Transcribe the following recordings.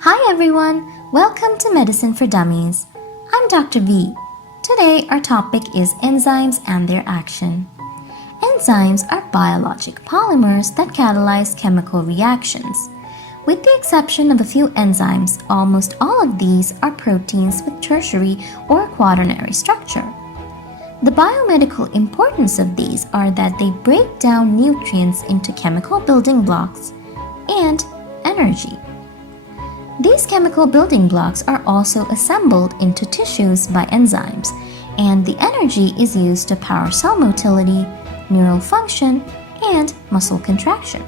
Hi everyone, welcome to Medicine for Dummies. I'm Dr. V. Today our topic is enzymes and their action. Enzymes are biologic polymers that catalyze chemical reactions. With the exception of a few enzymes, almost all of these are proteins with tertiary or quaternary structure. The biomedical importance of these are that they break down nutrients into chemical building blocks and energy. These chemical building blocks are also assembled into tissues by enzymes, and the energy is used to power cell motility, neural function, and muscle contraction.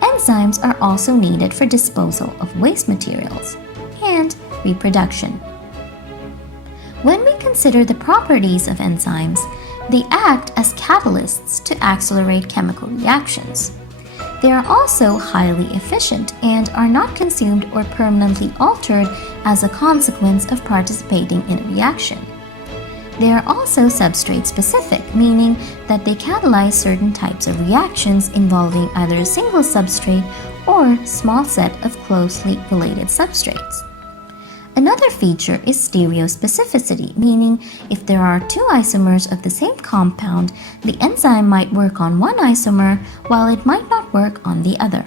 Enzymes are also needed for disposal of waste materials and reproduction. When we consider the properties of enzymes, they act as catalysts to accelerate chemical reactions. They are also highly efficient and are not consumed or permanently altered as a consequence of participating in a reaction. They are also substrate specific, meaning that they catalyze certain types of reactions involving either a single substrate or small set of closely related substrates. Another feature is stereospecificity, meaning if there are two isomers of the same compound, the enzyme might work on one isomer while it might not work on the other.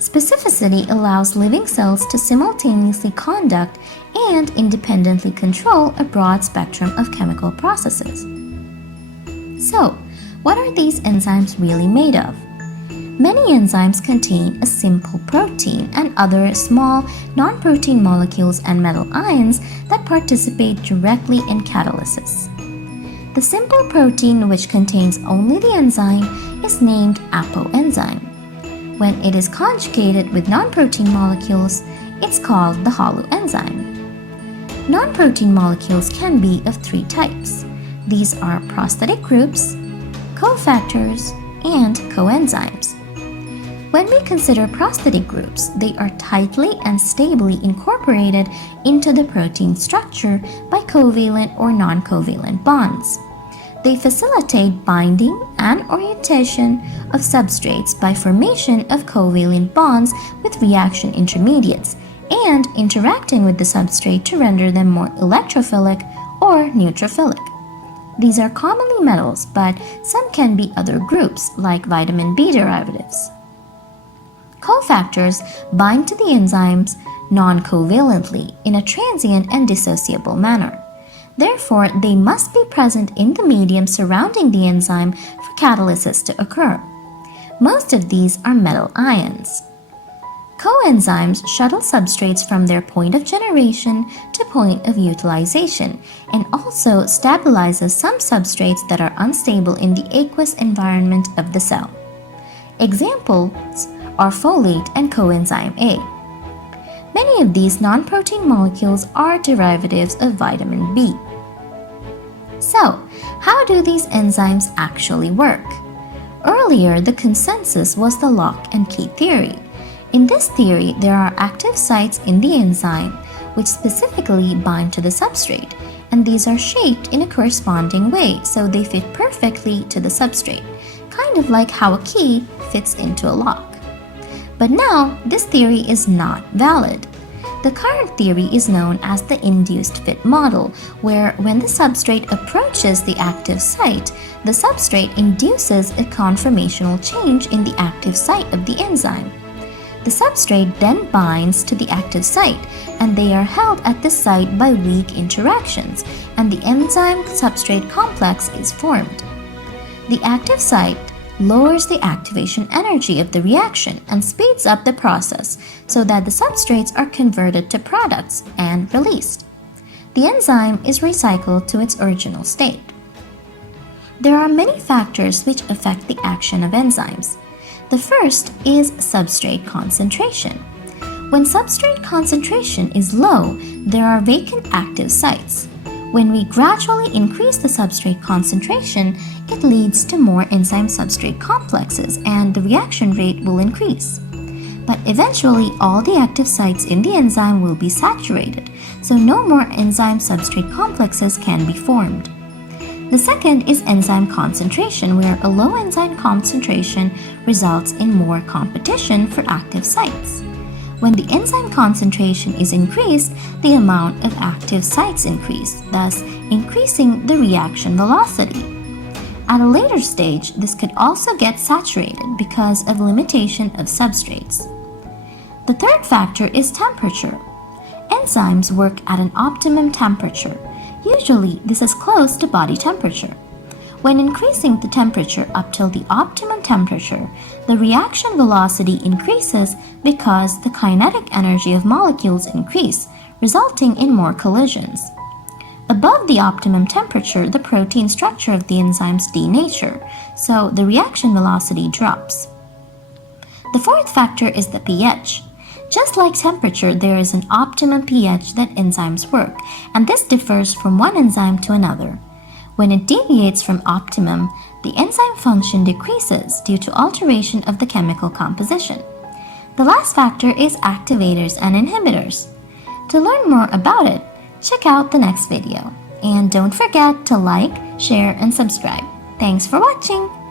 Specificity allows living cells to simultaneously conduct and independently control a broad spectrum of chemical processes. So, what are these enzymes really made of? Many enzymes contain a simple protein and other small non-protein molecules and metal ions that participate directly in catalysis. The simple protein, which contains only the enzyme, is named apoenzyme. When it is conjugated with non-protein molecules, it's called the holoenzyme. Non-protein molecules can be of three types. These are prosthetic groups, cofactors, and coenzymes. When we consider prosthetic groups, they are tightly and stably incorporated into the protein structure by covalent or non-covalent bonds. They facilitate binding and orientation of substrates by formation of covalent bonds with reaction intermediates and interacting with the substrate to render them more electrophilic or neutrophilic. These are commonly metals, but some can be other groups like vitamin B derivatives. Cofactors bind to the enzymes non-covalently in a transient and dissociable manner. Therefore, they must be present in the medium surrounding the enzyme for catalysis to occur. Most of these are metal ions. Coenzymes shuttle substrates from their point of generation to point of utilization and also stabilizes some substrates that are unstable in the aqueous environment of the cell. Examples are folate and coenzyme A. Many of these non-protein molecules are derivatives of vitamin B. So, how do these enzymes actually work? Earlier, the consensus was the lock and key theory. In this theory, there are active sites in the enzyme which specifically bind to the substrate, and these are shaped in a corresponding way so they fit perfectly to the substrate, kind of like how a key fits into a lock. But now, this theory is not valid. The current theory is known as the induced fit model, where when the substrate approaches the active site, the substrate induces a conformational change in the active site of the enzyme. The substrate then binds to the active site, and they are held at this site by weak interactions, and the enzyme-substrate complex is formed. The active site lowers the activation energy of the reaction and speeds up the process so that the substrates are converted to products and released. The enzyme is recycled to its original state. There are many factors which affect the action of enzymes. The first is substrate concentration. When substrate concentration is low, there are vacant active sites. When we gradually increase the substrate concentration, it leads to more enzyme-substrate complexes and the reaction rate will increase. But eventually, all the active sites in the enzyme will be saturated, so no more enzyme-substrate complexes can be formed. The second is enzyme concentration, where a low enzyme concentration results in more competition for active sites. When the enzyme concentration is increased, the amount of active sites increase, thus increasing the reaction velocity. At a later stage, this could also get saturated because of limitation of substrates. The third factor is temperature. Enzymes work at an optimum temperature. Usually, this is close to body temperature. When increasing the temperature up till the optimum temperature, the reaction velocity increases because the kinetic energy of molecules increase, resulting in more collisions. Above the optimum temperature, the protein structure of the enzymes denature, so the reaction velocity drops. The fourth factor is the pH. Just like temperature, there is an optimum pH that enzymes work, and this differs from one enzyme to another. When it deviates from optimum, the enzyme function decreases due to alteration of the chemical composition. The last factor is activators and inhibitors. To learn more about it, check out the next video. And don't forget to like, share, and subscribe. Thanks for watching!